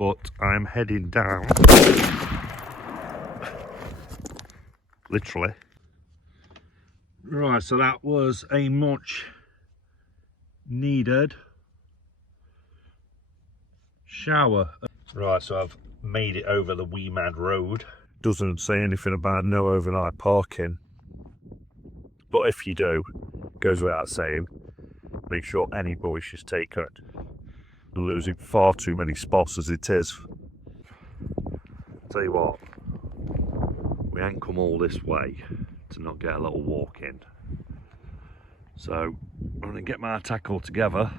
but I'm heading down. Literally. Right, so that was a much needed shower. Right, so I've made it over the Wee Mad Road. Doesn't say anything about no overnight parking, but if you do, goes without saying, make sure any bush is taken. You're losing far too many spots as it is. Tell you what, we ain't come all this way to not get a little walk in. So I'm going to get my tackle together.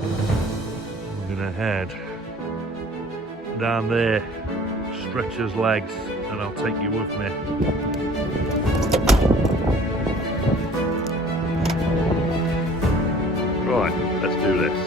I'm going to head down there, stretch his legs, and I'll take you with me. Right, let's do this.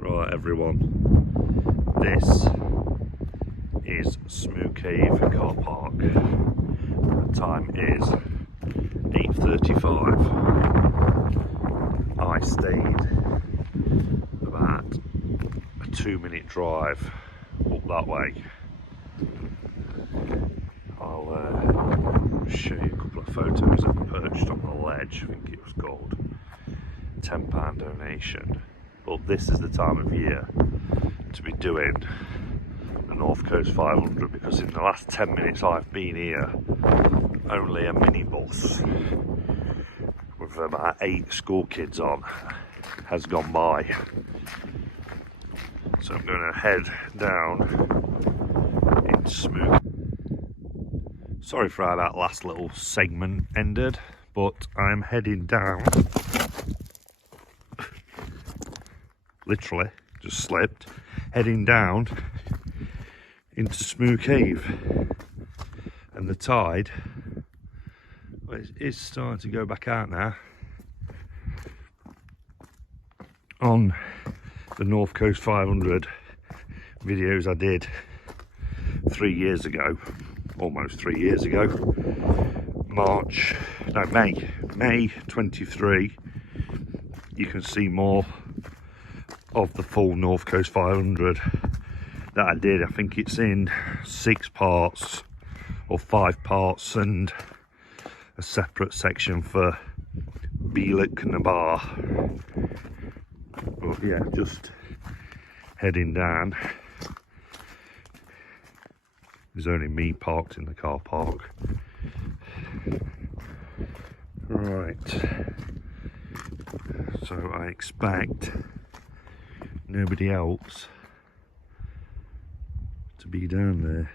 Right everyone, this is Smoo Cave car park. The time is 8:35. I stayed about a 2-minute drive up that way. I'll show you a couple of photos of perched on the ledge, I think it was called. £10 donation. But this is the time of year to be doing the North Coast 500, because in the last 10 minutes I've been here, only a minibus with about 8 school kids on has gone by. So I'm going to head down into Smoo. Sorry for how that last little segment ended, but I'm heading down. Literally, just slipped, heading down into Smoo Cave, and the tide, well, it's starting to go back out now. On the North Coast 500 videos I did 3 years ago, almost 3 years ago, May 23, you can see more of the full North Coast 500 that I did. I think it's in 6 parts or 5 parts, and a separate section for Lairg and Bar. But yeah, just heading down. There's only me parked in the car park. Right, so I expect nobody else to be down there.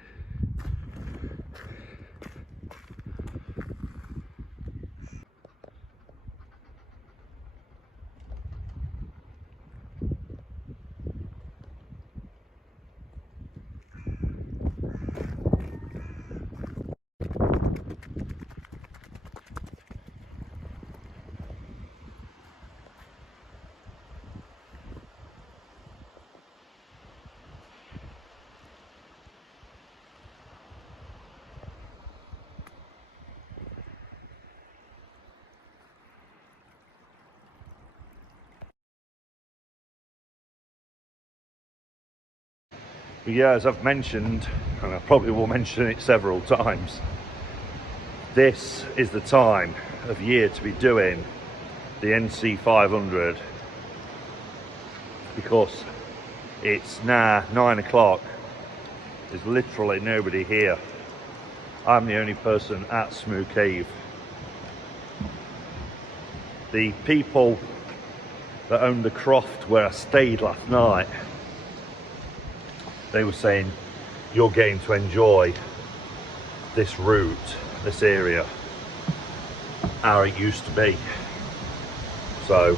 But yeah, as I've mentioned, and I probably will mention it several times, this is the time of year to be doing the NC500 because it's now 9 o'clock. There's literally nobody here. I'm the only person at Smoo Cave. The people that own the croft where I stayed last night, they were saying you're getting to enjoy this route, this area, how it used to be. So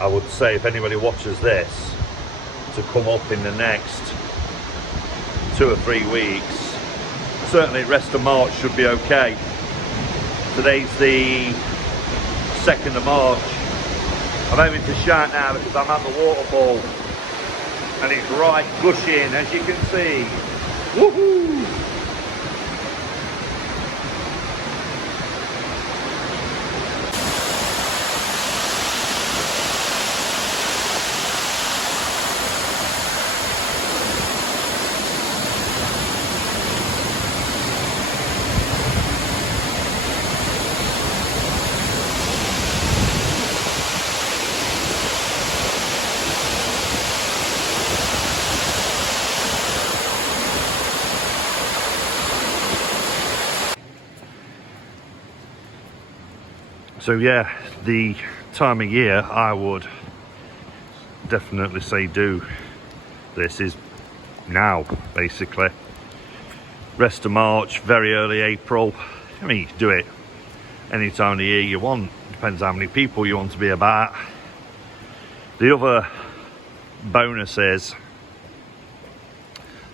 I would say if anybody watches this, to come up in the next 2 or 3 weeks, certainly the rest of March should be okay. Today's the 2nd of March. I'm having to shout now because I'm at the waterfall and it's right gushing, as you can see. Woohoo! So yeah, the time of year I would definitely say do this is now, basically. Rest of March, very early April. I mean, you can do it any time of the year you want. Depends how many people you want to be about. The other bonus is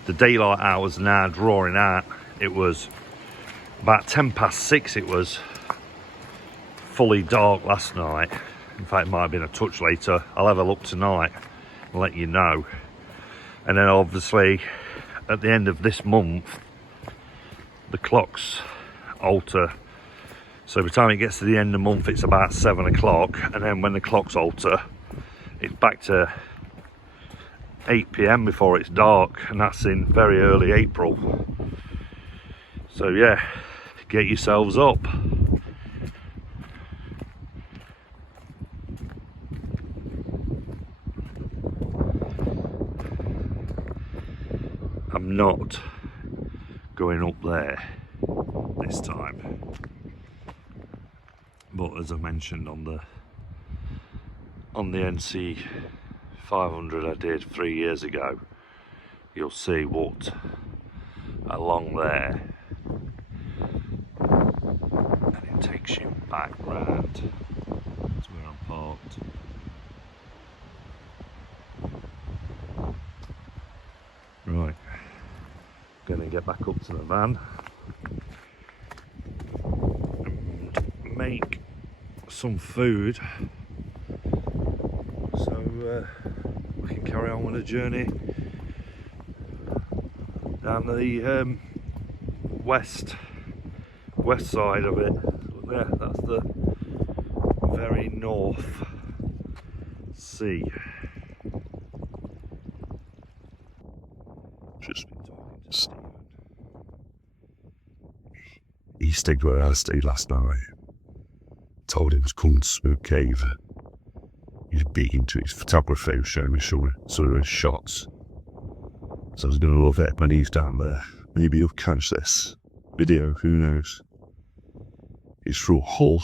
the daylight hours now drawing out. It was about 6:10 it was fully dark last night. In fact, it might have been a touch later. I'll have a look tonight and let you know. And then obviously at the end of this month the clocks alter, so by the time it gets to the end of the month it's about 7 o'clock, and then when the clocks alter it's back to 8 PM before it's dark, and that's in very early April. So yeah, get yourselves up. I'm not going up there this time, but as I mentioned on the NC500 I did 3 years ago, you'll see what along there, and it takes you back round to where I'm parked. Right, gonna get back up to the van and make some food so we can carry on with the journey down the west side of it. So there, that's the very North Sea. Just been talking to Stephen. He stayed where I stayed last night. Told him to come to Smoo Cave. He's big into his photography, was showing me some of his shots. So I was going to love it when he's down there. Maybe he'll catch this video, who knows. It's through Hull.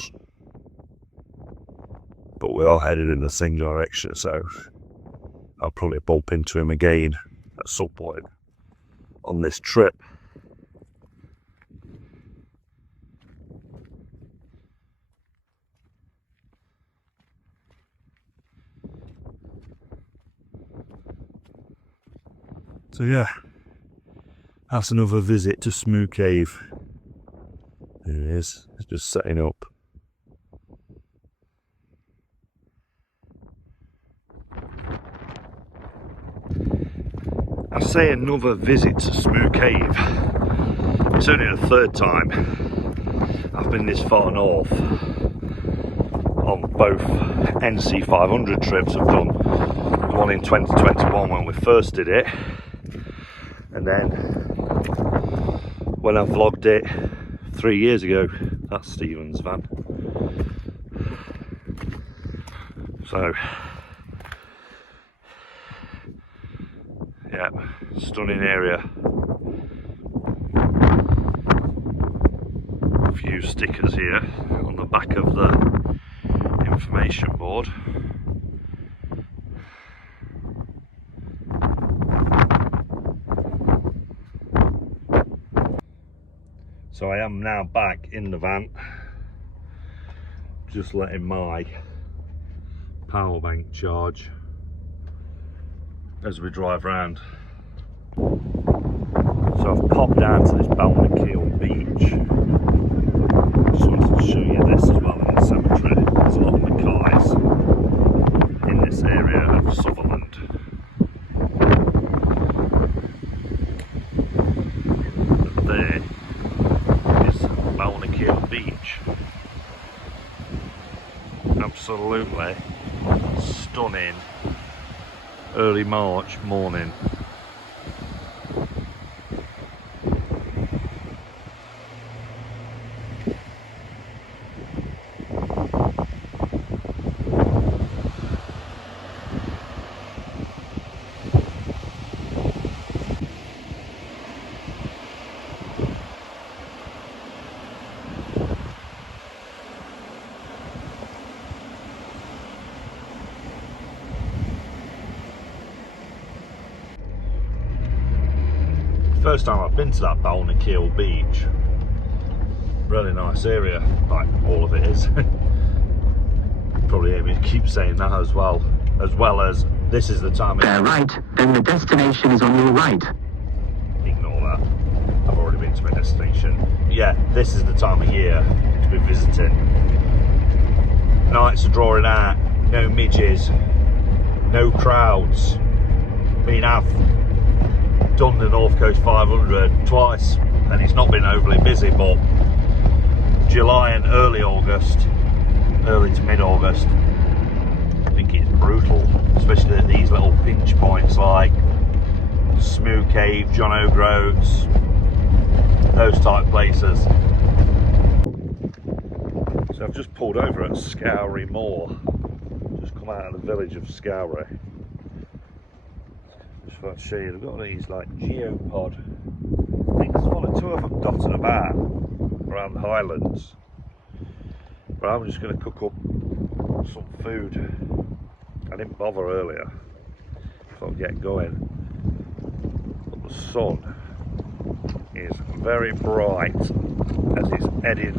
but we are headed in the same direction, so I'll probably bump into him again at some point on this trip. So yeah, that's another visit to Smoo Cave. There it is, it's just setting up. I say another visit to Smoo Cave. It's only the third time I've been this far north on both NC500 trips. I've done the one in 2021 when we first did it, and then when I vlogged it 3 years ago. That's Stephen's van. So yeah, stunning area. A few stickers here on the back of the information board. So I am now back in the van, just letting my power bank charge as we drive around. So I've popped down to this Balnakeil beach. Just wanted to show you this as well in the cemetery. There's a lot of mackay in this area of Sutherland. And there is Balnakeil beach. Absolutely stunning early March morning. First time I've been to that Balnakeil beach. Really nice area, like all of it is. Probably hear me keep saying that as well as this is the time. Right, then the destination is on your right. Ignore that. I've already been to my destination. Yeah, this is the time of year to be visiting. Nights are drawing out, no midges, no crowds. I mean, I've done the North Coast 500 twice and it's not been overly busy, but July and early August, early to mid-August, I think it's brutal, especially at these little pinch points like Smoo Cave, John O'Groats, those type places. So I've just pulled over at Scourie Moor, just come out of the village of Scourie. Just want to show you, they've got these like geopod. I think there's one or two of them dotted about around the Highlands. But I'm just going to cook up some food. I didn't bother earlier, so I'll get going. But the sun is very bright as it's heading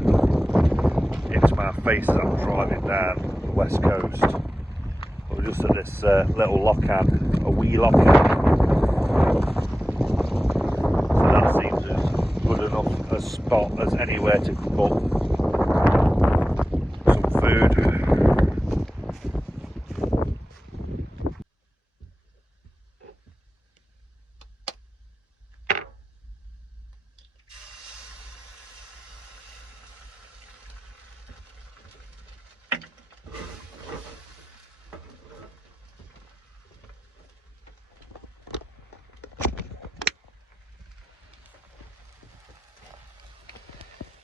into my face as I'm driving down the west coast. We're just at this little lockhan, a wee lockhan. So that seems as good enough a spot as anywhere to cook up some food.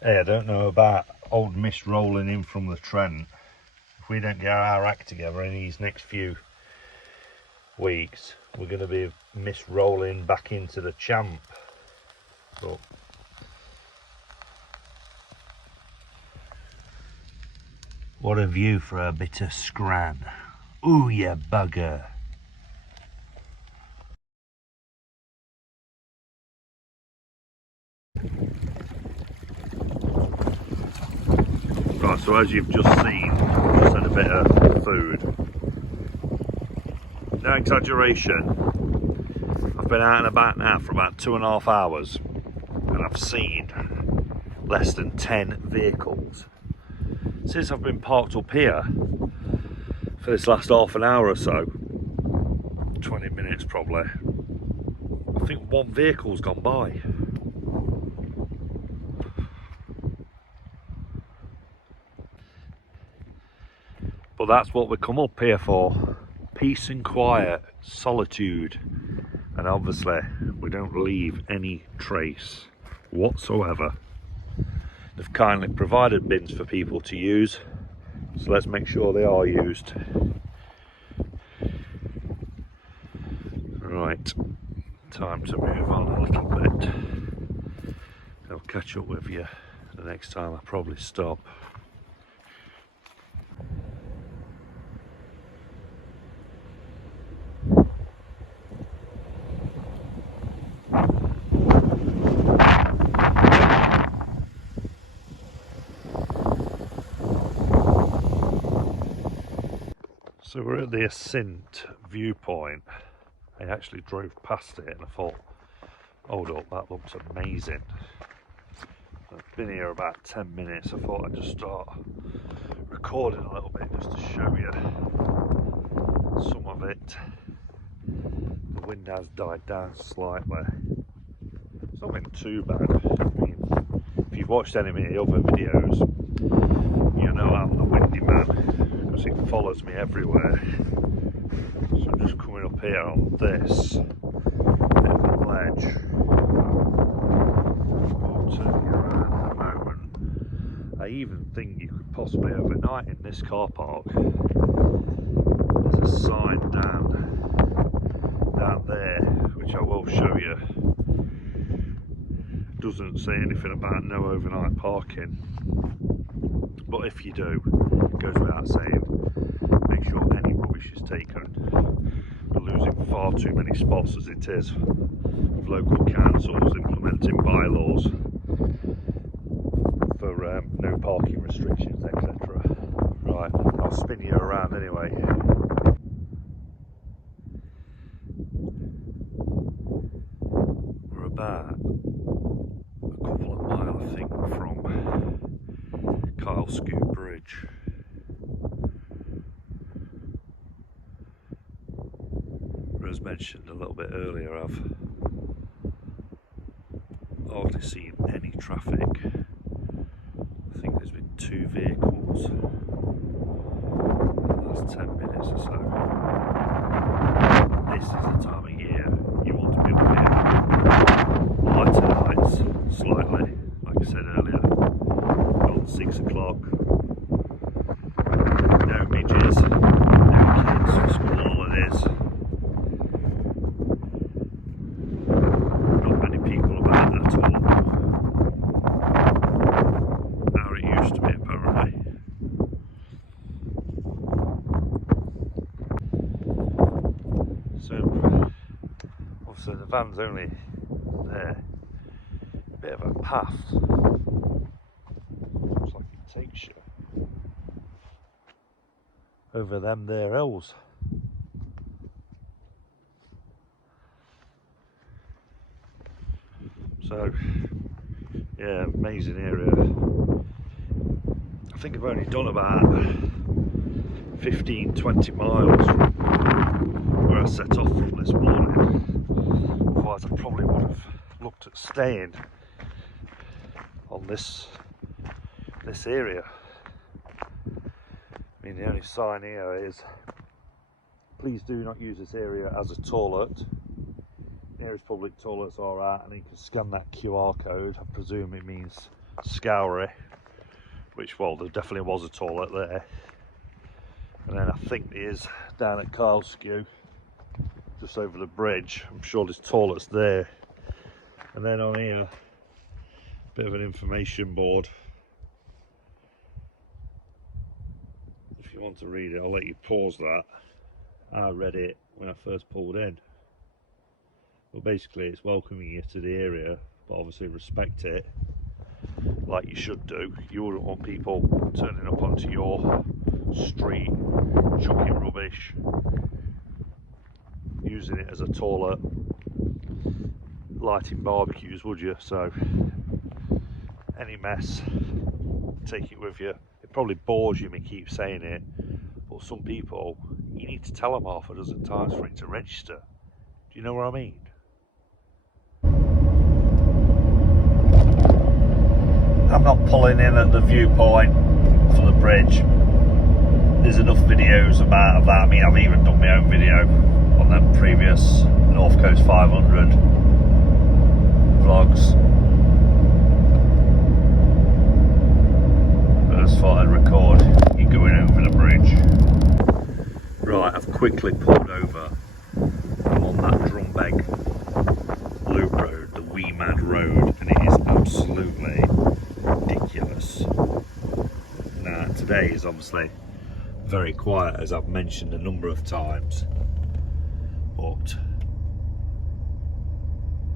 Hey, I don't know about old mist rolling in from the Trent. If we don't get our act together in these next few weeks, we're going to be mist rolling back into the Champ. But What a view for a bit of scran. Ooh, you bugger. Right, so as you've just seen, I've just had a bit of food. No exaggeration, I've been out and about now for about 2.5 hours and I've seen less than 10 vehicles. Since I've been parked up here for this last half an hour or so, 20 minutes probably, I think one vehicle's gone by. But that's what we come up here for. Peace and quiet, solitude. And obviously we don't leave any trace whatsoever. They've kindly provided bins for people to use, so let's make sure they are used. Right, time to move on a little bit. I'll catch up with you the next time I probably stop. So we're at the Ascent viewpoint. I actually drove past it and I thought, hold up, that looks amazing. I've been here about 10 minutes. I thought I'd just start recording a little bit just to show you some of it. The wind has died down slightly. It's not been too bad. I mean, if you've watched any of my other videos, you know I'm the windy man because it follows me everywhere. So I'm just coming up here on this bit of a ledge. I'll turn you around in a moment. I even think you could possibly overnight in this car park. There's a sign down there, which I will show you. Doesn't say anything about no overnight parking. But if you do, it goes without saying, make sure any rubbish is taken. We're losing far too many spots as it is, with local councils implementing bylaws for no parking restrictions, etc. Right, I'll spin you around anyway. We're about a couple of miles, I think, from Smoo Bridge. As mentioned a little bit earlier, I've hardly seen any traffic. I think there's been 2 vehicles in the last 10 minutes or so. This is the time of year you want to be up here. Lighter nights, slightly, like I said earlier, around 6 o'clock. No midges, no kids, school holidays. Not many people about at all. How it used to be, apparently. So, obviously the van's only there. A bit of a path. Looks like it takes you over them there hills. So, yeah, amazing area. I think I've only done about 15-20 miles from where I set off from this morning. Otherwise I probably would have looked at staying on this area. I mean, the only sign here is please do not use this area as a toilet. Nearest public toilets are out, and you can scan that QR code. I presume it means Scoury, which, well, there definitely was a toilet there. And then I think there is down at Smoo, just over the bridge. I'm sure there's toilets there. And then on here, a bit of an information board. if you want to read it, I'll let you pause that. I read it when I first pulled in. But basically it's welcoming you to the area, but obviously respect it like you should do. You wouldn't want people turning up onto your street, chucking rubbish, using it as a toilet, lighting barbecues, would you? So any mess, take it with you. It probably bores you, me keep saying it, but some people, you need to tell them half a dozen times for it to register. Do you know what I mean? I'm not pulling in at the viewpoint for the bridge. There's enough videos about that. I mean, I've even done my own video on the previous North Coast 500 vlogs. But I just thought I'd record you going over the bridge. Right, I've quickly pulled over. I'm on that Drumbeg loop road, the Wee Mad Road, and it is absolutely ridiculous. Now, today is obviously very quiet, as I've mentioned a number of times, but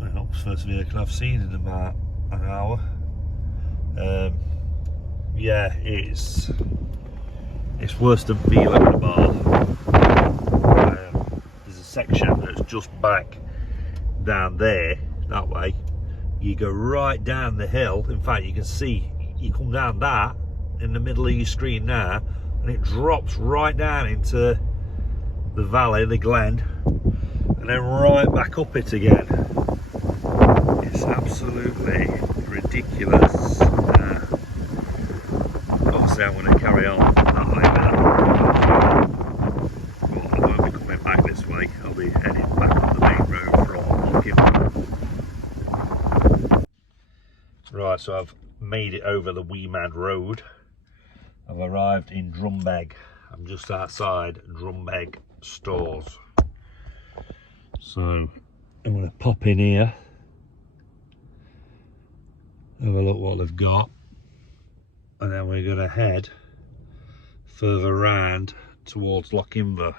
well, it's the first vehicle I've seen in about an hour. Yeah, it's worse than being at the bar. There's a section that's just back down there, that way. You go right down the hill. In fact, you can see, you come down that in the middle of your screen now, and it drops right down into the valley, the glen, and then right back up it again. It's absolutely ridiculous. Obviously I'm going to carry on that way, but I won't be coming back this way. I'll be heading back on the main road from Lockingham. Right, so I've made it over the Wee Mad Road. I've arrived in Drumbeg. I'm just outside Drumbeg stores. So I'm going to pop in here, have a look what they've got, and then we're going to head further round towards Lockingham.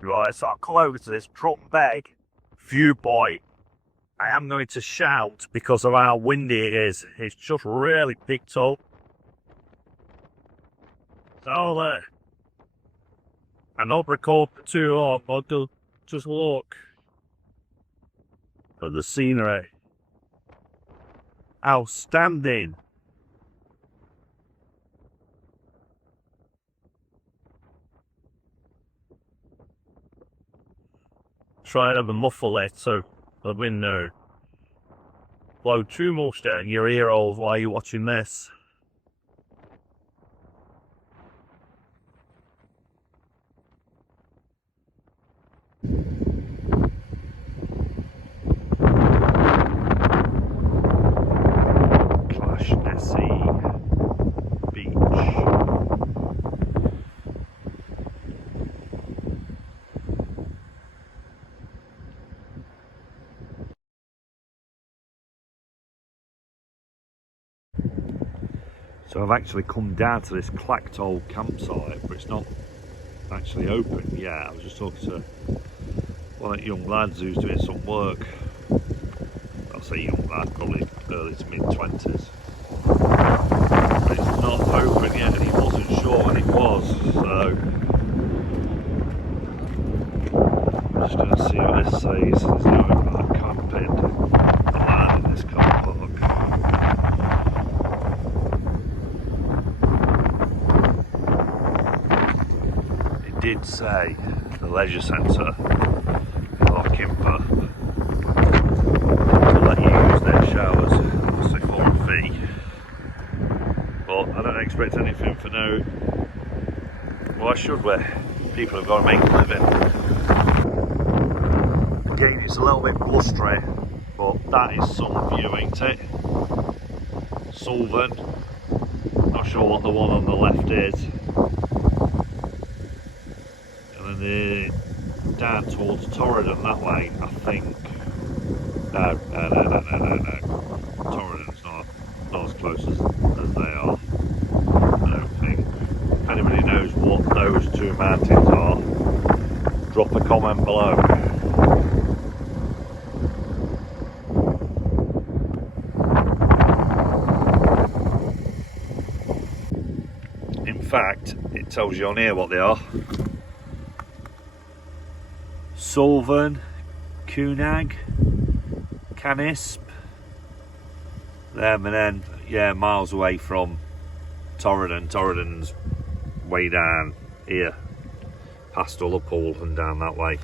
Right, so I'll come over to this Drumbeg viewpoint. I am going to shout because of how windy it is. It's just really picked up. So there. I don't record for too long, but just look at the scenery. Outstanding. Try to muffle it so the window blow too much down your ear holes while you're watching this. So I've actually come down to this Tomintoul campsite, but it's not actually open yet. I was just talking to one of the young lads who's doing some work. I'll say young lad, probably early to mid-20s. But it's not open yet, and he wasn't sure when it was, so I'm just going to see what this says. There's no camping allowed in this car park. Did say the leisure centre in Lockingham to let you use their showers, obviously for a fee, but I don't expect anything for now. Why should we? People have got to make a living. Again, it's a little bit blustery, but that is some view, ain't it? Sutherland. Not sure what the one on the left is. And then down towards Torridon that way, I think. No. Torridon's not as close as they are. I don't think. If anybody knows what those two mountains are, drop a comment below. In fact, it tells you on here what they are. Sutherland, Cunag, Canisp. Them, and then, yeah, miles away from Torridon. Torridon's way down here, past Ullapool and down that way.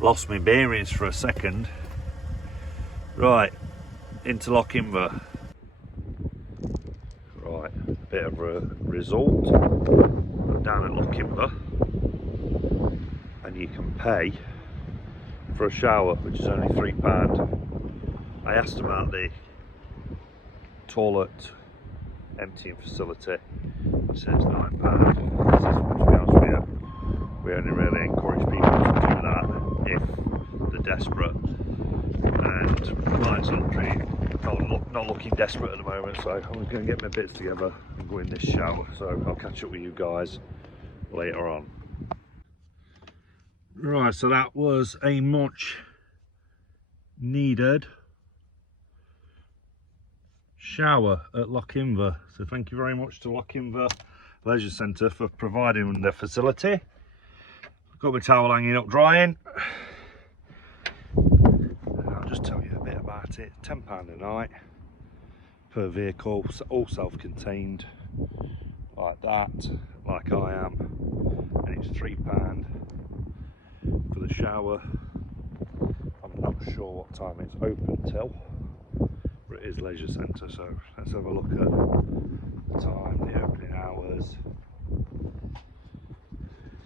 Lost my bearings for a second. Right, into Lochinver. Right, a bit of a result. I'm down at Lochinver, and you can pay for a shower, which is only £3. I asked about the toilet emptying facility. It says £9. This is, to be honest with you, we only really encourage people to do that if they're desperate. And mine's not looking desperate at the moment, so I'm going to get my bits together and go in this shower. So I'll catch up with you guys later on. Right, so that was a much needed shower at Lochinver. So thank you very much to Lochinver Leisure Centre for providing the facility. I've got my towel hanging up drying. I'll just tell you a bit about it. £10 a night per vehicle, all self-contained like that, like I am, and it's £3 for the shower. I'm not sure what time it's open till, but it is leisure centre, so let's have a look at the time, the opening hours.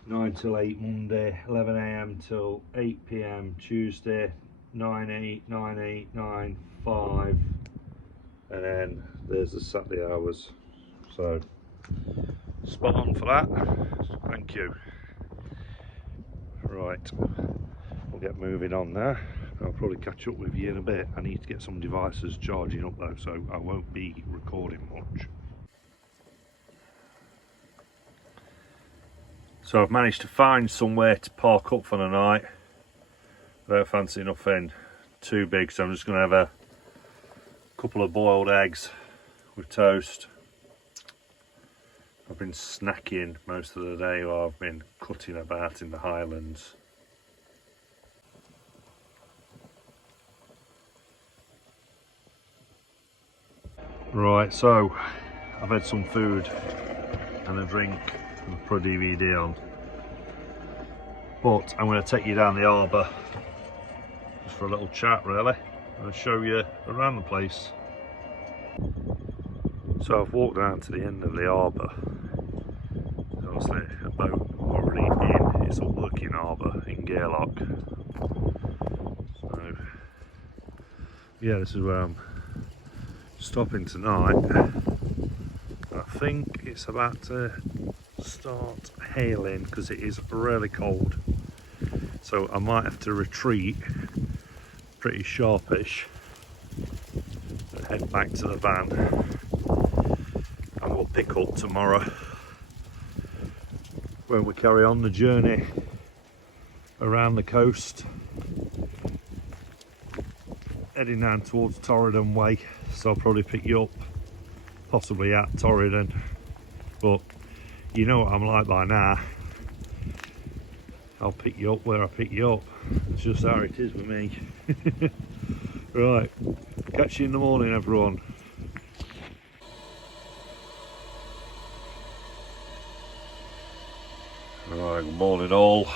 9 till 8 Monday, 11 AM till 8 PM Tuesday, 9, 5, and then there's the Saturday hours. So spot on for that, thank you. Right, we'll get moving on now. I'll probably catch up with you in a bit. I need to get some devices charging up though, so I won't be recording much. So I've managed to find somewhere to park up for the night. I don't fancy nothing too big, so I'm just going to have a couple of boiled eggs with toast. I've been snacking most of the day while I've been cutting about in the Highlands. Right, so I've had some food and a drink and put a DVD on, but I'm going to take you down the harbour just for a little chat really, and show you around the place. So I've walked down to the end of the harbour. Obviously a boat already in, it's a working harbour in Gairloch. So yeah, this is where I'm stopping tonight. I think it's about to start hailing because it is really cold, so I might have to retreat pretty sharpish and head back to the van, and we'll pick up tomorrow when we carry on the journey around the coast, heading down towards Torridon way. So I'll probably pick you up possibly at Torridon, but you know what I'm like by now. I'll pick you up where I pick you up. It's just how it is with me. Right, catch you in the morning everyone. Right, good morning all.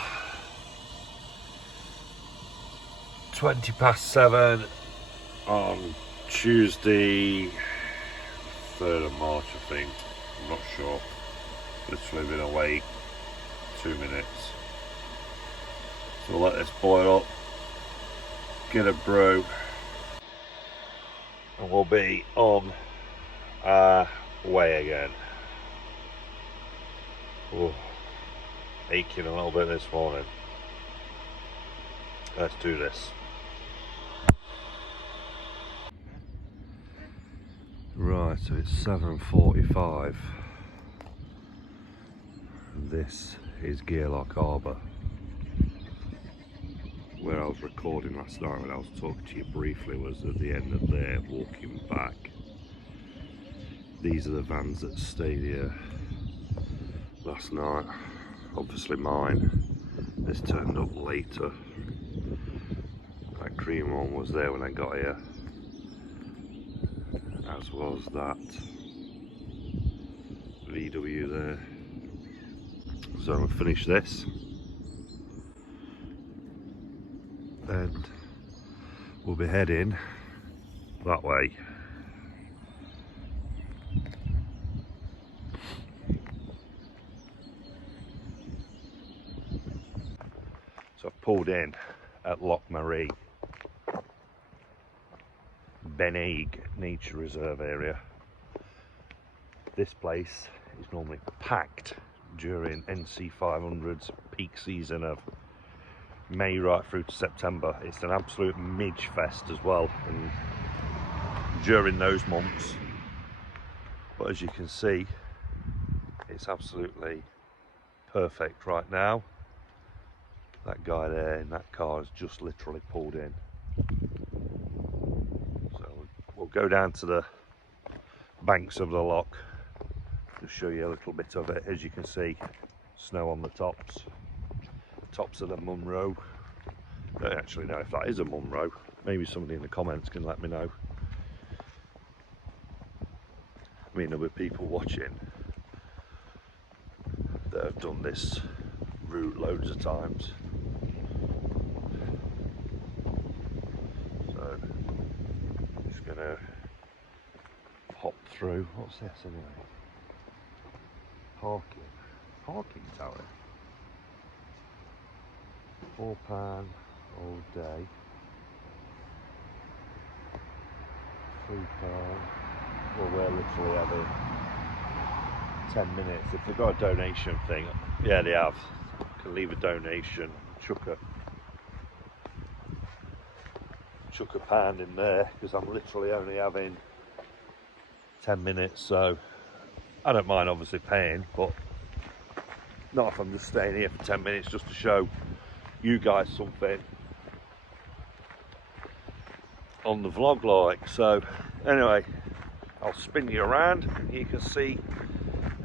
7:20 on Tuesday, 3rd of March I think, I'm not sure. Literally been awake 2 minutes. So we'll let this boil up get a brew, and we'll be on our way again. Oh, aching a little bit this morning. Let's do this. Right, so it's 7:45. This is Gairloch Harbour, where I was recording last night when I was talking to you briefly. Was at the end of there, walking back. These are the vans that stayed here last night. Obviously mine. This turned up later. That green one was there when I got here, as was that VW there. So I'm going to finish this and we'll be heading that way. So I've pulled in at Loch Marie, Benaig Nature Reserve area. This place is normally packed during NC500's peak season of May right through to September. It's an absolute midge fest as well, and during those months. But as you can see, it's absolutely perfect right now. That guy there in that car has just literally pulled in. So we'll go down to the banks of the loch to show you a little bit of it. As you can see, snow on the tops of the Munro. I don't actually know if that is a Munro. Maybe somebody in the comments can let me know. I mean, there'll be people watching that have done this route loads of times. So just gonna hop through. What's this anyway? Parking tower. £4 all day. £3. Well, we're literally having 10 minutes. If they've got a donation thing, yeah, they have. You can leave a donation, chuck a pound in there, because I'm literally only having 10 minutes, so I don't mind obviously paying, but not if I'm just staying here for 10 minutes just to show you guys something on the vlog like. So anyway, I'll spin you around and you can see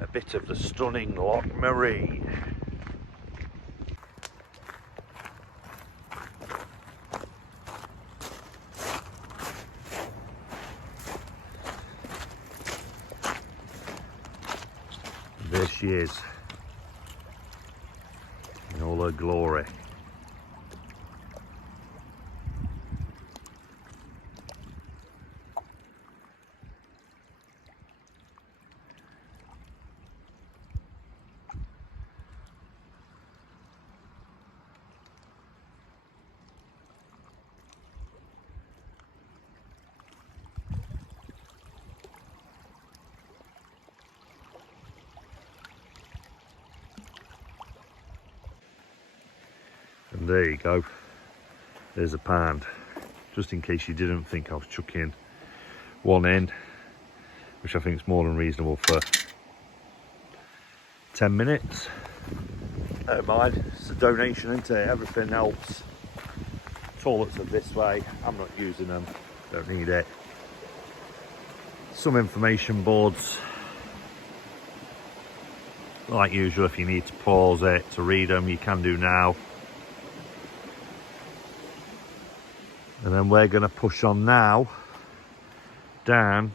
a bit of the stunning Loch Marie. There she is in all her glory. And there you go, there's a pound, just in case you didn't think I was chucking one in, which I think is more than reasonable for 10 minutes. Don't mind, it's a donation, isn't it? Everything helps. Toilets are this way, I'm not using them, don't need it. Some information boards, like usual. If you need to pause it to read them, you can do now. And then we're going to push on now down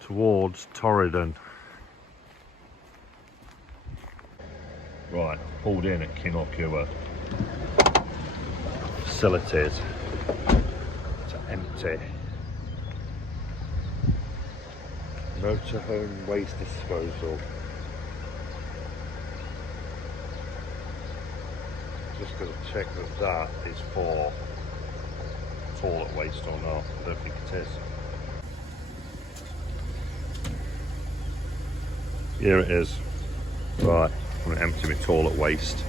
towards Torridon. Right, pulled in at Kinlochua. Facilities to empty motorhome waste disposal. Just going to check that that is for toilet waste or not. I don't think it is. Here it is. Right, I'm going to empty my toilet waste.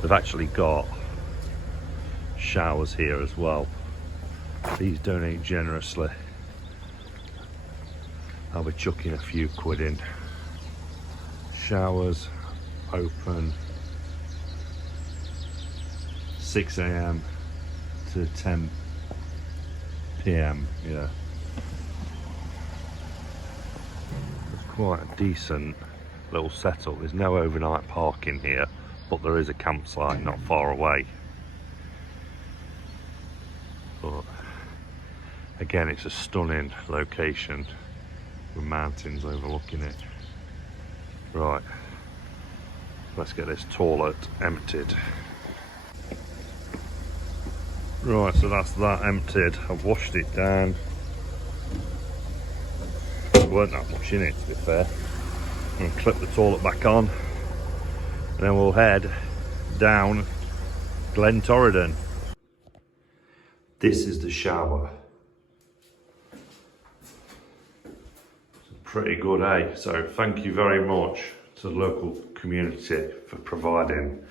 They've actually got showers here as well. Please donate generously. I'll be chucking a few quid in. Showers open 6 AM to 10 PM. Yeah, it's quite a decent little setup. There's no overnight parking here, but there is a campsite not far away. But again, it's a stunning location with mountains overlooking it. Right, let's get this toilet emptied. Right, so that's that emptied. I've washed it down. There weren't that much in it, to be fair. I'm going to clip the toilet back on, and then we'll head down Glentorridon. This is the shower. Pretty good, eh? So thank you very much to the local community for providing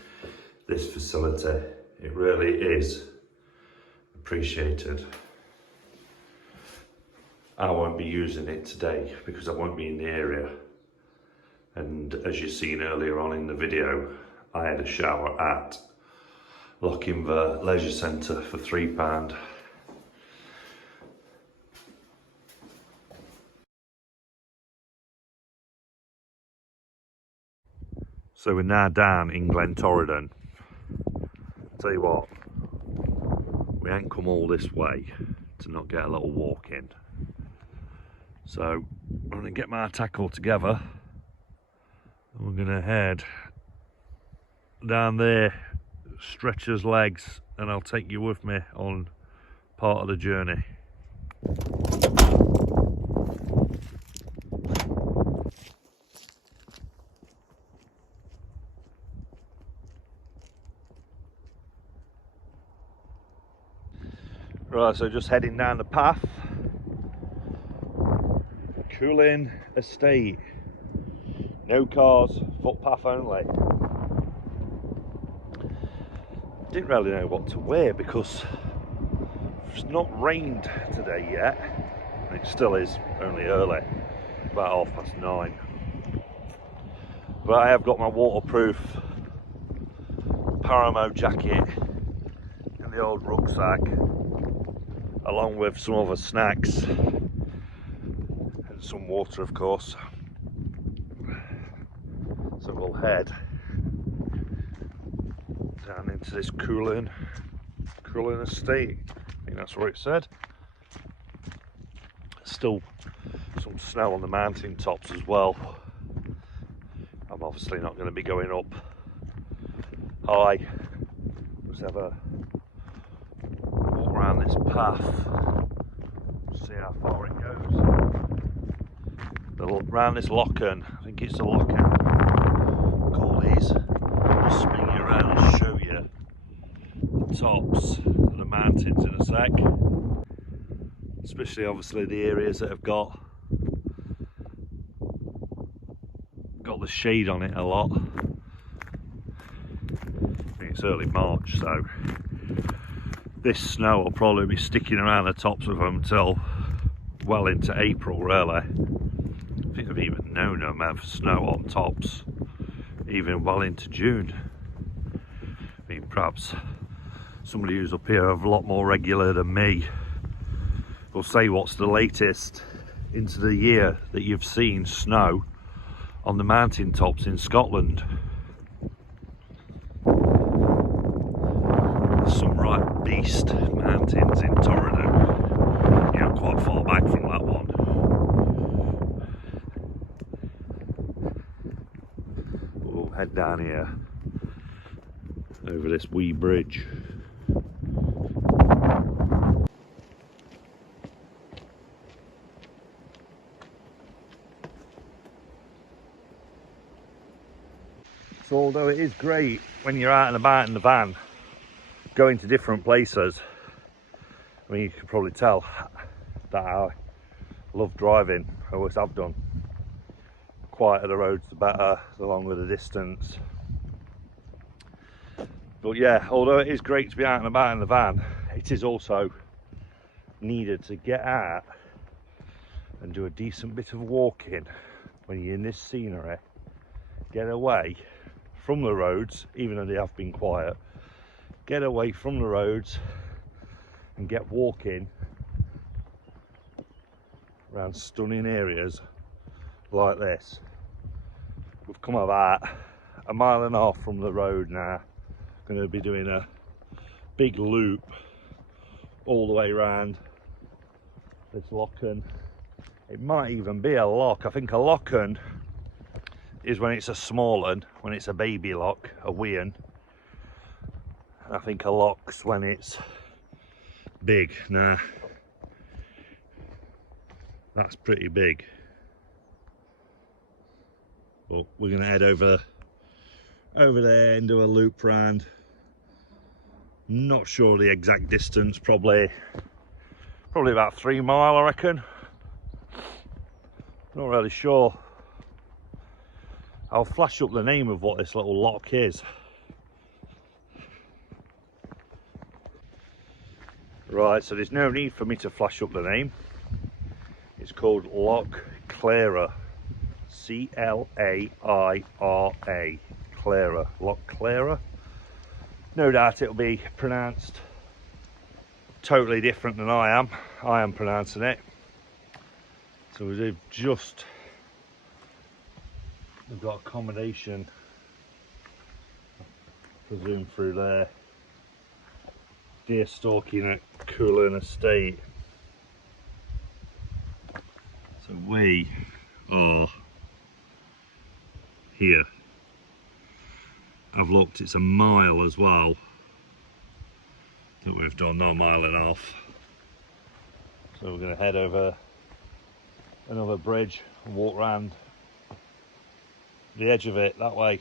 this facility. It really is appreciated. I won't be using it today because I won't be in the area. And as you've seen earlier on in the video, I had a shower at Lochinver Leisure Centre for £3. So we're now down in Glentorridon. Tell you what, we ain't come all this way to not get a little walk in. So I'm going to get my tackle together and we're going to head down there, stretch his legs, and I'll take you with me on part of the journey. Right, so just heading down the path. Cooling Estate. No cars, footpath only. Didn't really know what to wear because it's not rained today yet. It still is only early, about 9:30. But I have got my waterproof Paramo jacket and the old rucksack, along with some other snacks and some water, of course. So we'll head down into this cooling estate. I think that's what it said. Still some snow on the mountain tops as well. I'm obviously not going to be going up high. Let's have a walk around this path, see how far it goes. Around this locken, I think it's a locken. Call these. I'll spin you around and show you the tops of the mountains in a sec. Especially obviously the areas that have got the shade on it a lot. I think it's early March, so this snow will probably be sticking around the tops of them until well into April, really. I think I've even known them have snow on tops even well into June. I mean, perhaps somebody who's up here a lot more regular than me will say what's the latest into the year that you've seen snow on the mountain tops in Scotland. There's some right beast mountains in Torridon. Yeah, I'm quite far back from that one. We'll head down here over this wee bridge. So although it is great when you're out and about in the van, going to different places, I mean, you can probably tell that I love driving, I always have done. Quieter the roads the better, the longer the distance. But yeah, although it is great to be out and about in the van, it is also needed to get out and do a decent bit of walking when you're in this scenery. Get away from the roads, even though they have been quiet. Get away from the roads and get walking around stunning areas like this. We've come about 1.5 miles from the road now. Going to be doing a big loop all the way around this locken. It might even be a lock. I think a locken is when it's a small one, when it's a baby lock, a wee one. I think a lock's when it's big. Now that's pretty big. But we're going to head over there and do a loop round. Not sure the exact distance, probably about 3 miles, I reckon. Not really sure. I'll flash up the name of what this little lock is. Right, so there's no need for me to flash up the name. It's called Loch Clara. C-L-A-I-R-A. Clara. Loch Clara. No doubt it'll be pronounced totally different than I am pronouncing it. So we've got accommodation to zoom through there. Deer stalking at Coolin Estate. So we are here. I've looked, it's 1 mile as well that we've done, no, 1.5 miles. So we're going to head over another bridge and walk round the edge of it that way.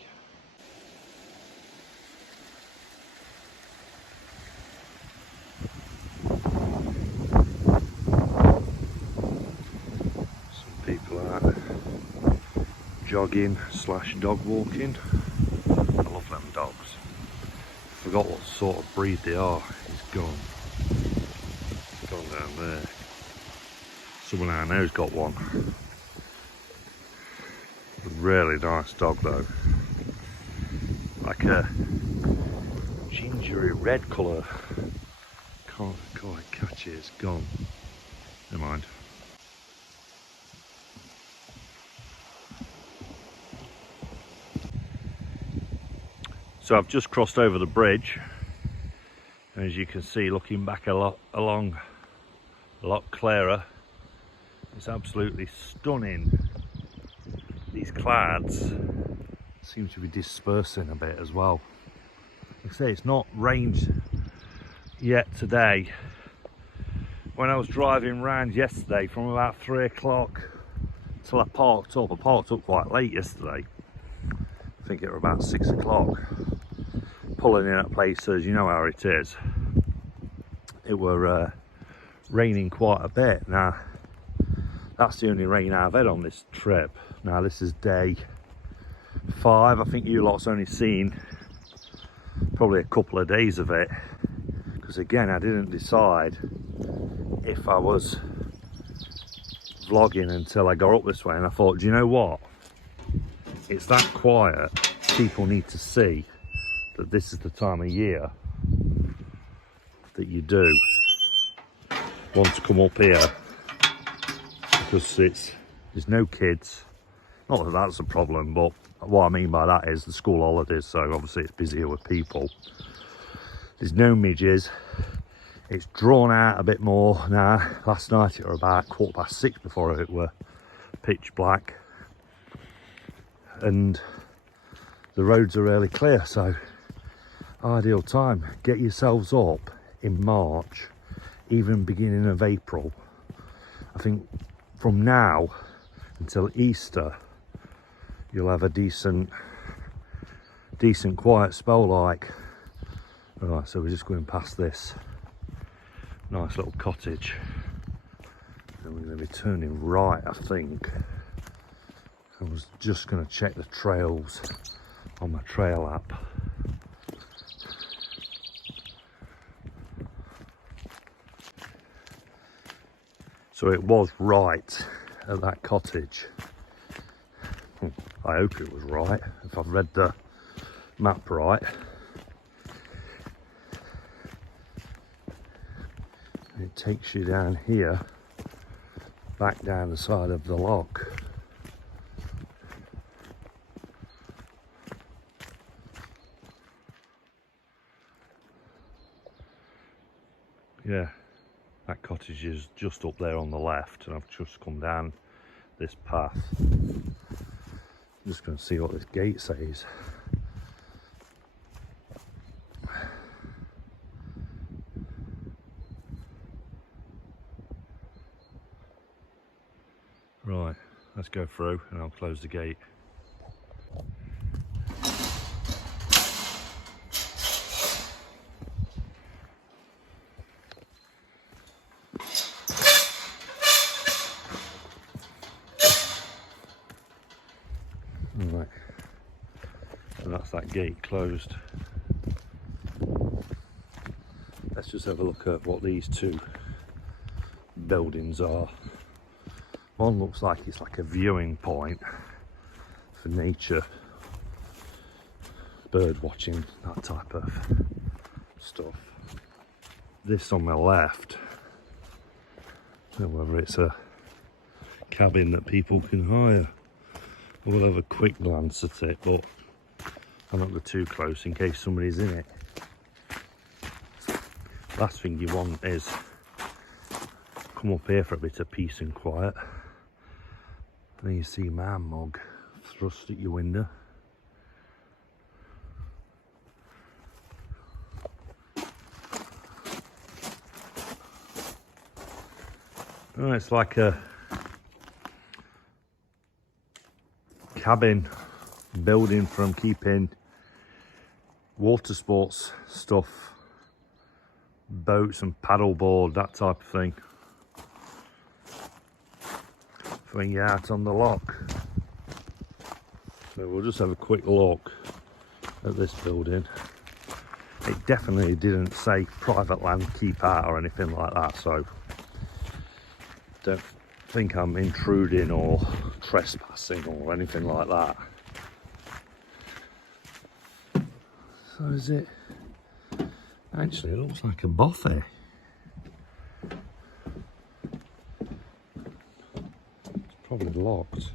Some people are jogging / dog walking. I love them dogs. Forgot what sort of breed they are. He's gone. He's gone down there. Someone I know's got one. A really nice dog though. Like a gingery red colour. Can't quite catch it, it's gone. Never mind. So I've just crossed over the bridge, and as you can see, looking back along Loch Clara, it's absolutely stunning. These clouds seem to be dispersing a bit as well. Like I say, it's not rained yet today. When I was driving round yesterday from about 3 o'clock till I parked up quite late yesterday. I think it was about 6 o'clock. Pulling in at places, you know how it is. It were raining quite a bit. Now that's the only rain I've had on this trip. Now this is day 5. I think you lot's only seen probably a couple of days of it, because again I didn't decide if I was vlogging until I got up this way, and I thought, do you know what, it's that quiet, people need to see that this is the time of year that you do want to come up here, because there's no kids. Not that that's a problem, but what I mean by that is the school holidays, so obviously it's busier with people. There's no midges. It's drawn out a bit more now. Last night it was about 6:15 before it were pitch black, and the roads are really clear, so ideal time. Get yourselves up in March, even beginning of April. I think from now until Easter you'll have a decent quiet spell like. Right, so we're just going past this Nice little cottage. And we're going to be turning right, I think. I was just going to check the trails on my trail app. So it was right at that cottage. I hope it was right, if I've read the map right. It takes you down here, back down the side of the loch. Yeah, that cottage is just up there on the left, and I've just come down this path. I'm just going to see what this gate says. Right, let's go through and I'll close the gate. Right, so that's that gate closed. Let's just have a look at what these two buildings are. One looks like it's like a viewing point for nature, bird watching, that type of stuff. This on my left, I don't know whether it's a cabin that people can hire. We'll have a quick glance at it, but I'm not go too close in case somebody's in it. Last thing you want is come up here for a bit of peace and quiet. Then you see my mug thrust at your window. Oh, it's like a cabin building from keeping water sports stuff, boats and paddleboard, that type of thing, when you're out on the loch. So we'll just have a quick look at this building. It definitely didn't say private land, keep out or anything like that, so don't think I'm intruding or trespassing or anything like that. So is it, actually it looks like a buffet. Probably locked.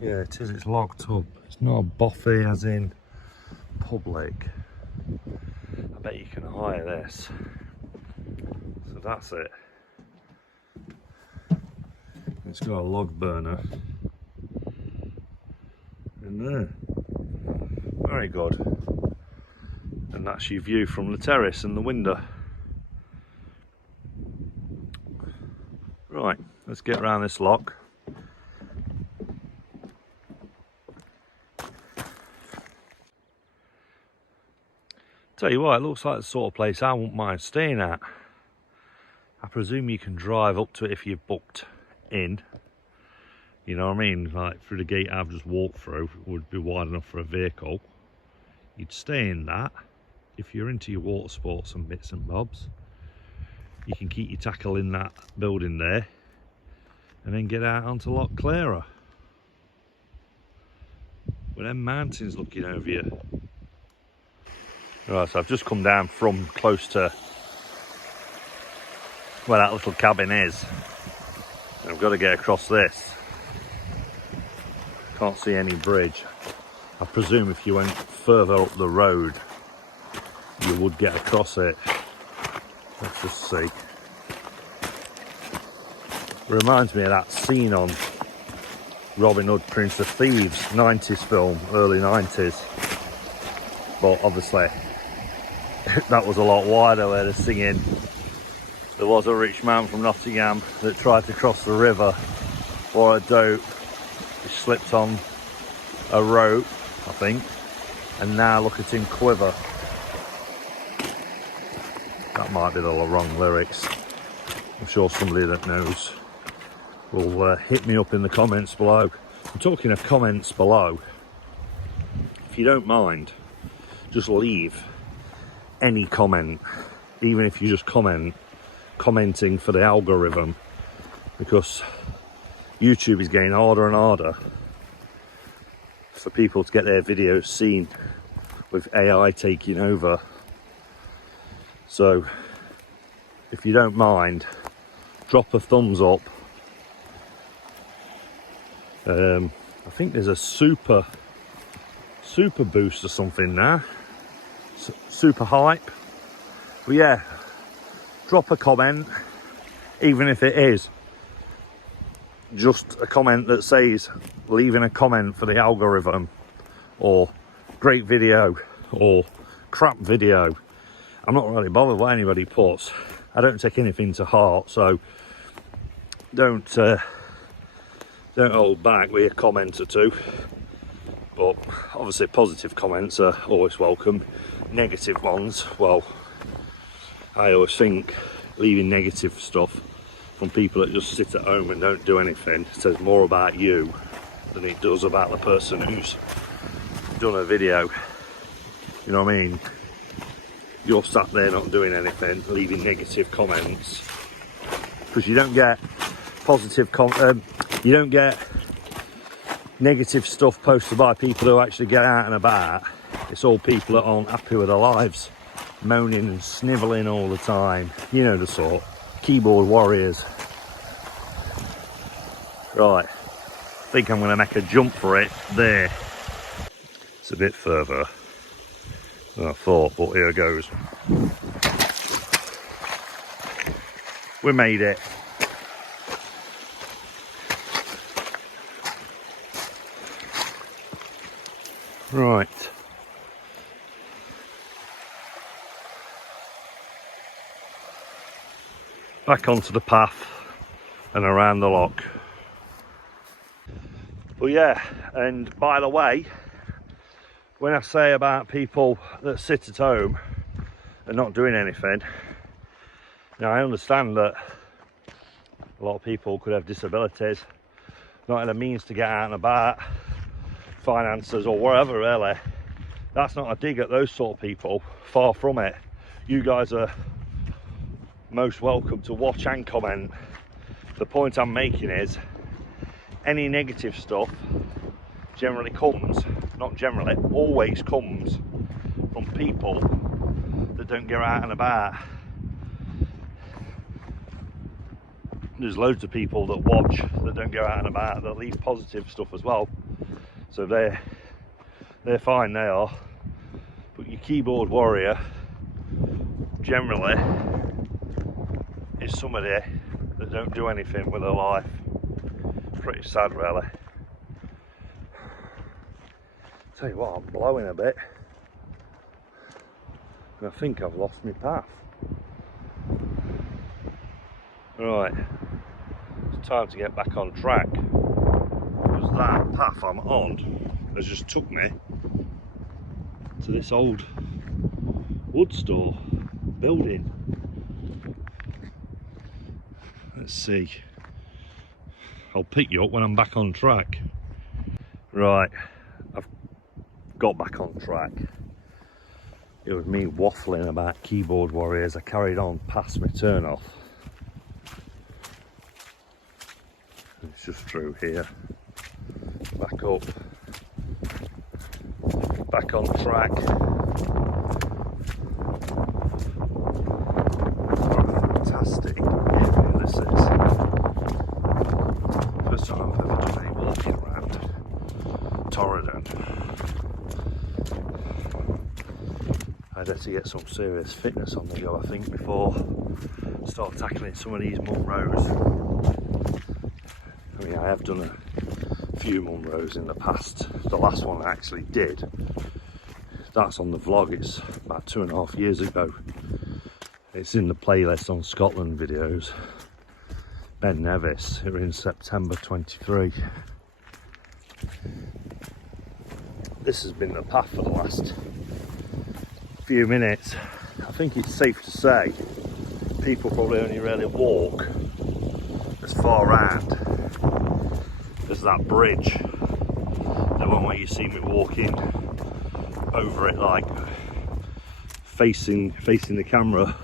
Yeah, it is, it's locked up. It's not a buffet as in public. I bet you can hire this. So that's it. It's got a log burner in there. Very good. And that's your view from the terrace and the window. Right, let's get around this loch. Tell you what, it looks like the sort of place I wouldn't mind staying at. I presume you can drive up to it if you've booked in. You know what I mean? Like through the gate I've just walked through would be wide enough for a vehicle. You'd stay in that. If you're into your water sports and bits and bobs, you can keep your tackle in that building there and then get out onto Loch Clara with them mountains looking over you. Right, so I've just come down from close to where that little cabin is. And I've got to get across this. Can't see any bridge. I presume if you went further up the road, you would get across it. Let's just see. It reminds me of that scene on Robin Hood, Prince of Thieves, 90s film, early 90s. But obviously, that was a lot wider where they're singing. There was a rich man from Nottingham that tried to cross the river for a dope. He slipped on a rope, I think, and now look at him quiver. That might be the wrong lyrics. I'm sure somebody that knows will hit me up in the comments below. I'm talking of comments below. If you don't mind, just leave any comment, even if you just commenting for the algorithm, because YouTube is getting harder and harder for people to get their videos seen with AI taking over. So if you don't mind, drop a thumbs up. I think there's a super boost or something there, super hype. But yeah, drop a comment, even if it is just a comment that says, leaving a comment for the algorithm, or great video, or crap video. I'm not really bothered what anybody puts. I don't take anything to heart, so don't hold back with a comment or two. But obviously positive comments are always welcome. Negative ones, well, I always think leaving negative stuff from people that just sit at home and don't do anything says more about you than it does about the person who's done a video. You know what I mean? You're sat there not doing anything, leaving negative comments, because you don't get positive you don't get negative stuff posted by people who actually get out and about. It's all people that aren't happy with their lives, moaning and snivelling all the time. You know the sort. Keyboard warriors. Right, I think I'm going to make a jump for it there. It's a bit further than I thought, but here goes. We made it. Right. Back onto the path and around the lock. But yeah, and by the way, when I say about people that sit at home and not doing anything, now I understand that a lot of people could have disabilities, not in a means to get out and about, finances or wherever really. That's not a dig at those sort of people, far from it. You guys are most welcome to watch and comment. The point I'm making is, any negative stuff generally comes, not generally, always comes from people that don't get out and about. There's loads of people that watch that don't go out and about that leave positive stuff as well, so they're fine, they are. But your keyboard warrior generally is somebody that don't do anything with their life. Pretty sad really. Tell you what, I'm blowing a bit and I think I've lost my path. Right, it's time to get back on track, because that path I'm on has just took me to this old wood store building. Let's see, I'll pick you up when I'm back on track. Right, I've got back on track. It was me waffling about keyboard warriors. I carried on past my turn off. It's just through here. Back up. Back on track. Fantastic view this is. First time I've ever done any walking around Torridon. I'd have to get some serious fitness on the go, I think, before I start tackling some of these Munros. I mean, I have done a few Munros in the past. The last one I actually did, that's on the vlog, it's about 2.5 years ago. It's in the playlist on Scotland videos. Ben Nevis, it was in September 23. This has been the path for the last few minutes. I think it's safe to say people probably only really walk as far round as that bridge, the one where you see me walking over it, like facing the camera.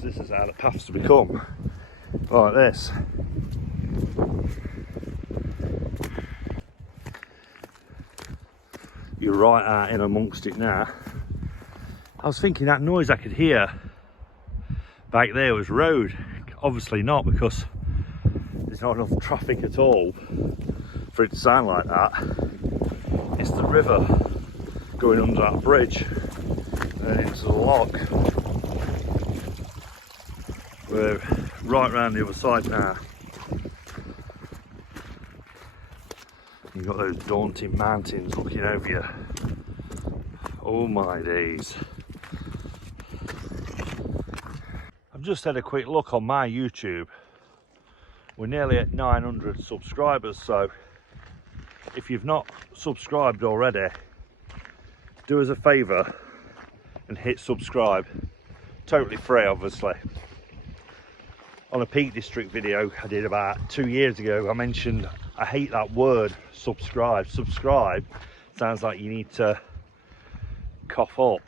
This is how the paths to become like this. You're right out in amongst it now. I was thinking that noise I could hear back there was road. Obviously not, because there's not enough traffic at all for it to sound like that. It's the river going under that bridge and into the lock. We're right round the other side now. You've got those daunting mountains looking over you. Oh my days. I've just had a quick look on my YouTube. We're nearly at 900 subscribers, so if you've not subscribed already, do us a favour and hit subscribe. Totally free, obviously. On a Peak District video I did about 2 years ago, I mentioned I hate that word, subscribe. Subscribe sounds like you need to cough up.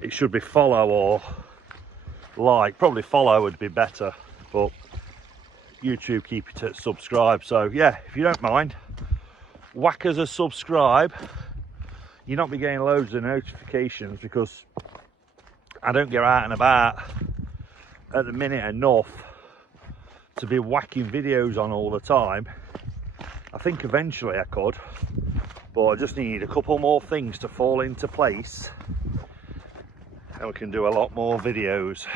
It should be follow or like. Probably follow would be better, but YouTube keep it at subscribe. So yeah, if you don't mind, whack us a subscribe. You'll not be getting loads of notifications because I don't get out and about at the minute enough to be whacking videos on all the time. I think eventually I could, but I just need a couple more things to fall into place and we can do a lot more videos.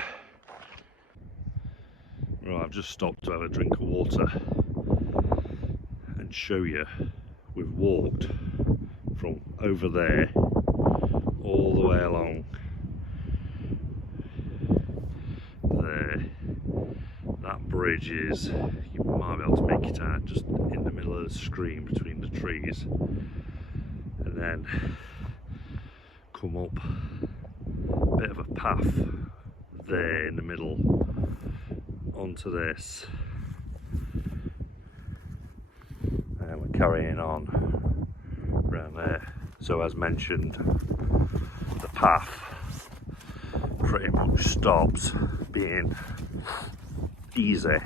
Right, I've just stopped to have a drink of water and show you we've walked from over there all the way along there. That bridge is, you might be able to make it out, just in the middle of the screen between the trees, and then come up a bit of a path there in the middle onto this, and we're carrying on around there. So as mentioned, the path pretty much stops being easy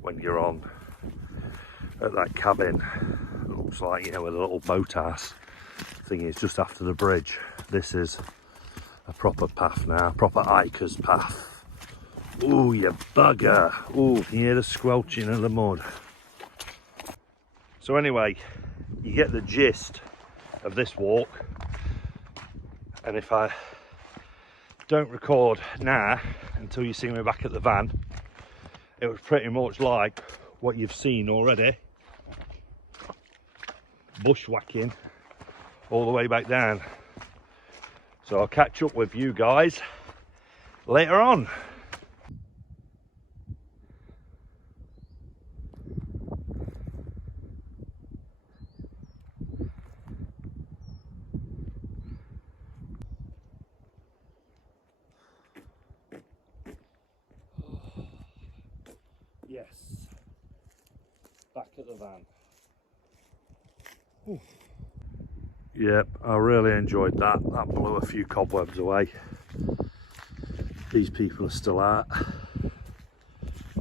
when you're on at that cabin. It looks like, you know, with a little boathouse thing is just after the bridge. This is a proper path now, proper hiker's path. Ooh, you bugger. Ooh, you hear the squelching of the mud. So anyway, you get the gist of this walk, and if I don't record now until you see me back at the van, it was pretty much like what you've seen already, bushwhacking all the way back down. So I'll catch up with you guys later on. Yes, back at the van. Ooh. Yep, I really enjoyed that. That blew a few cobwebs away. These people are still out.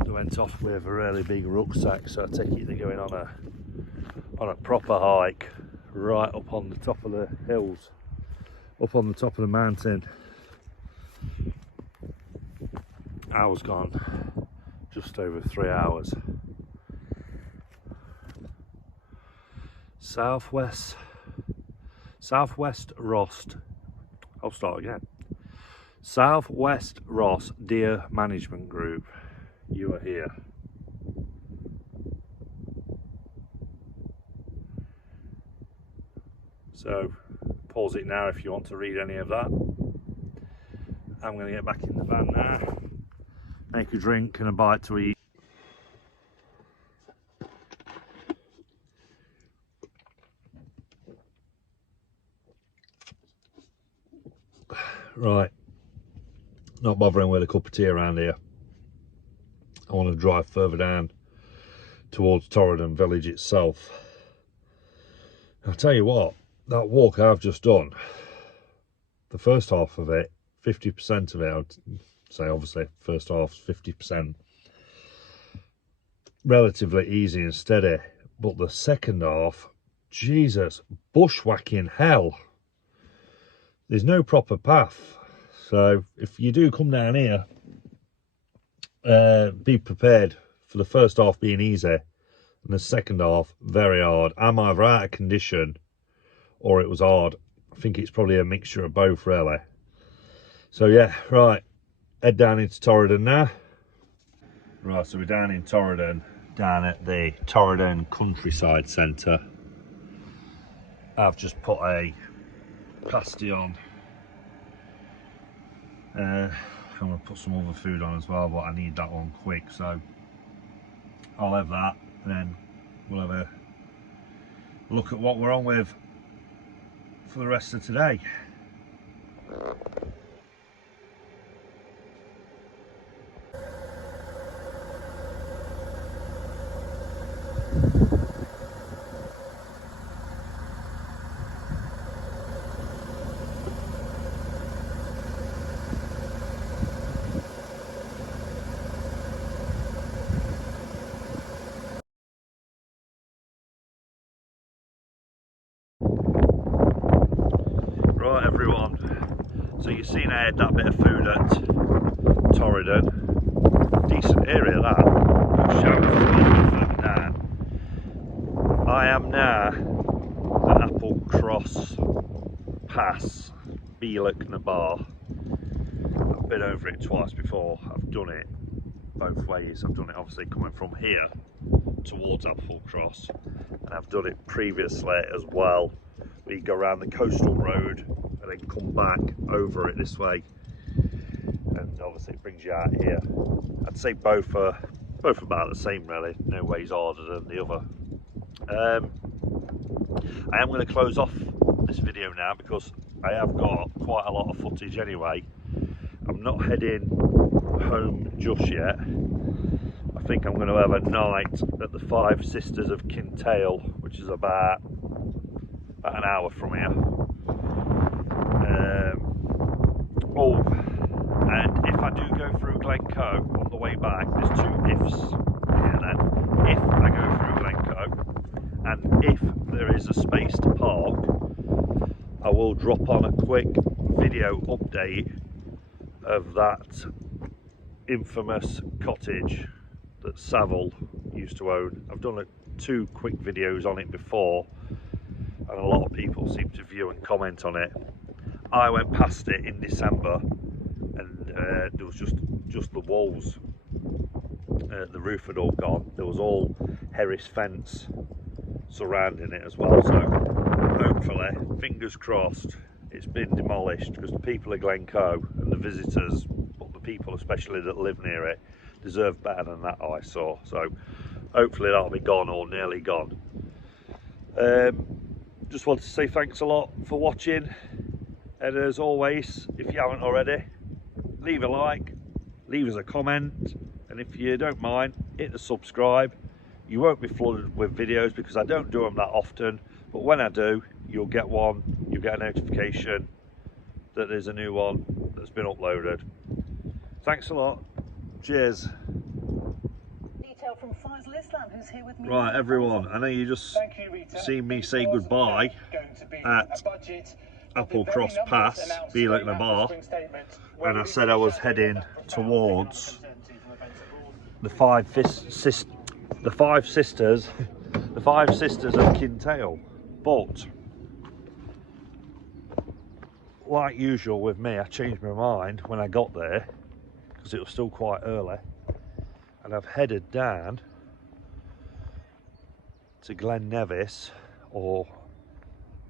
They went off with a really big rucksack, so I take it they're going on a proper hike right up on the top of the hills, up on the top of the mountain. I was gone just over 3 hours. Southwest Ross, I'll start again. Southwest Ross Deer Management Group, you are here. So pause it now if you want to read any of that. I'm going to get back in the van now, make a drink and a bite to eat. Right, not bothering with a cup of tea around here. I want to drive further down towards Torridon village itself. I'll tell you what, that walk I've just done, the first half of it, 50% of it, I'd say obviously first half's 50%, relatively easy and steady, but the second half, Jesus, bushwhacking hell. There's no proper path, so if you do come down here, be prepared for the first half being easy and the second half very hard. I'm either out of condition or it was hard. I think it's probably a mixture of both really. So yeah, right, head down into Torridon now. Right, so we're down in Torridon, down at the Torridon Countryside Centre. I've just put a pasty on. I'm going to put some other food on as well, but I need that one quick, so I'll have that and then we'll have a look at what we're on with for the rest of today. Right everyone, so you've seen I had that bit of food at Torridon. Decent area that. Shower further down. I am now at Applecross Pass, Lairg. I've been over it twice before. I've done it both ways. I've done it obviously coming from here towards Applecross, and I've done it previously as well. We go around the coastal road and then come back over it this way, and obviously it brings you out here. I'd say both are about the same really. No way's harder than the other. I am going to close off this video now because I have got quite a lot of footage anyway. I'm not heading home just yet. I think I'm going to have a night at the Five Sisters of Tomintoul, which is about an hour from here. Oh, and if I do go through Glencoe on the way back, there's two ifs here then. If I go through Glencoe, and if there is a space to park, I will drop on a quick video update of that infamous cottage that Savile used to own. I've done two quick videos on it before, and a lot of people seem to view and comment on it. I went past it in December and there was just the walls, the roof had all gone. There was all Harris fence surrounding it as well, so hopefully, fingers crossed, it's been demolished, because the people of Glencoe and the visitors, but the people especially that live near it, deserve better than that I saw. So hopefully that'll be gone or nearly gone. Just wanted to say thanks a lot for watching, and as always, if you haven't already, leave a like, leave us a comment, and if you don't mind, hit the subscribe. You won't be flooded with videos because I don't do them that often, but when I do, you'll get one, you'll get a notification that there's a new one that's been uploaded. Thanks a lot, cheers. From who's here with me. Right everyone, I know you just seen me say goodbye at Applecross Pass, Lairg, and I said I was heading towards the Five Sisters of Tomintoul. But like usual with me, I changed my mind when I got there because it was still quite early, and I've headed down to Glen Nevis, or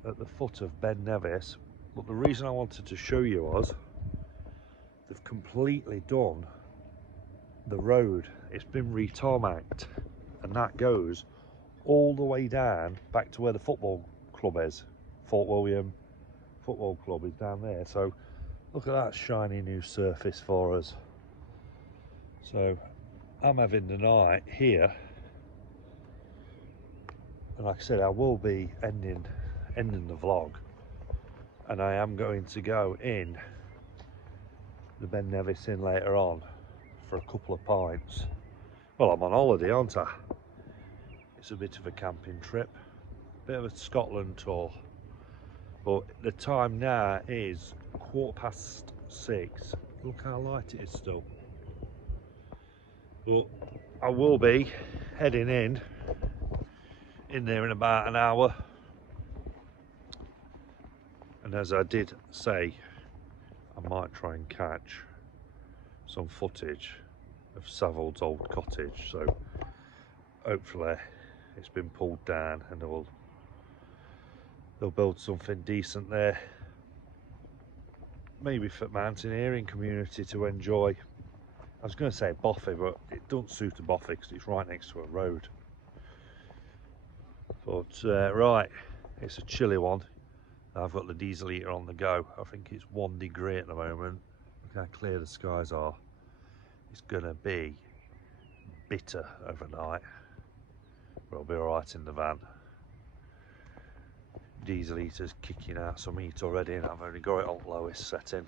at the foot of Ben Nevis. But the reason I wanted to show you was they've completely done the road. It's been re-tarmacked, and that goes all the way down back to where the football club is. Fort William Football Club is down there. So Look at that shiny new surface for us. So I'm having the night here, and like I said, I will be ending the vlog, and I am going to go in the Ben Nevis Inn later on for a couple of pints. Well, I'm on holiday, aren't I? It's a bit of a camping trip, bit of a Scotland tour, but the time now is 6:15. Look how light it is still. But I will be heading in there in about an hour, and as I did say, I might try and catch some footage of Savills old cottage, so hopefully it's been pulled down and they'll build something decent there, maybe for mountaineering community to enjoy. I was going to say bothy, but it doesn't suit a bothy because it's right next to a road. But right, it's a chilly one. I've got the diesel heater on the go. I think it's 1 degree at the moment. Look how clear the skies are. It's gonna be bitter overnight, but I'll be alright in the van. Diesel heater's kicking out some heat already, and I've only got it on lowest setting.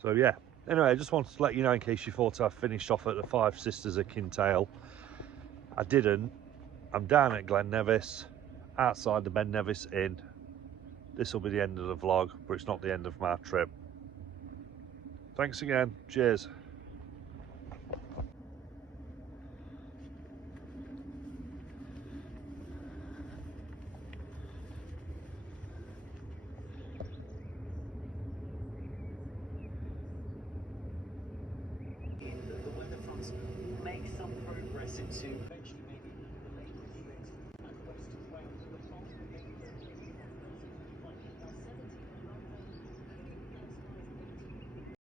So yeah, anyway, I just wanted to let you know in case you thought I finished off at the Five Sisters of Kintail. I didn't. I'm down at Glen Nevis, outside the Ben Nevis Inn. This will be the end of the vlog, but it's not the end of my trip. Thanks again. Cheers. The weather fronts make some progress into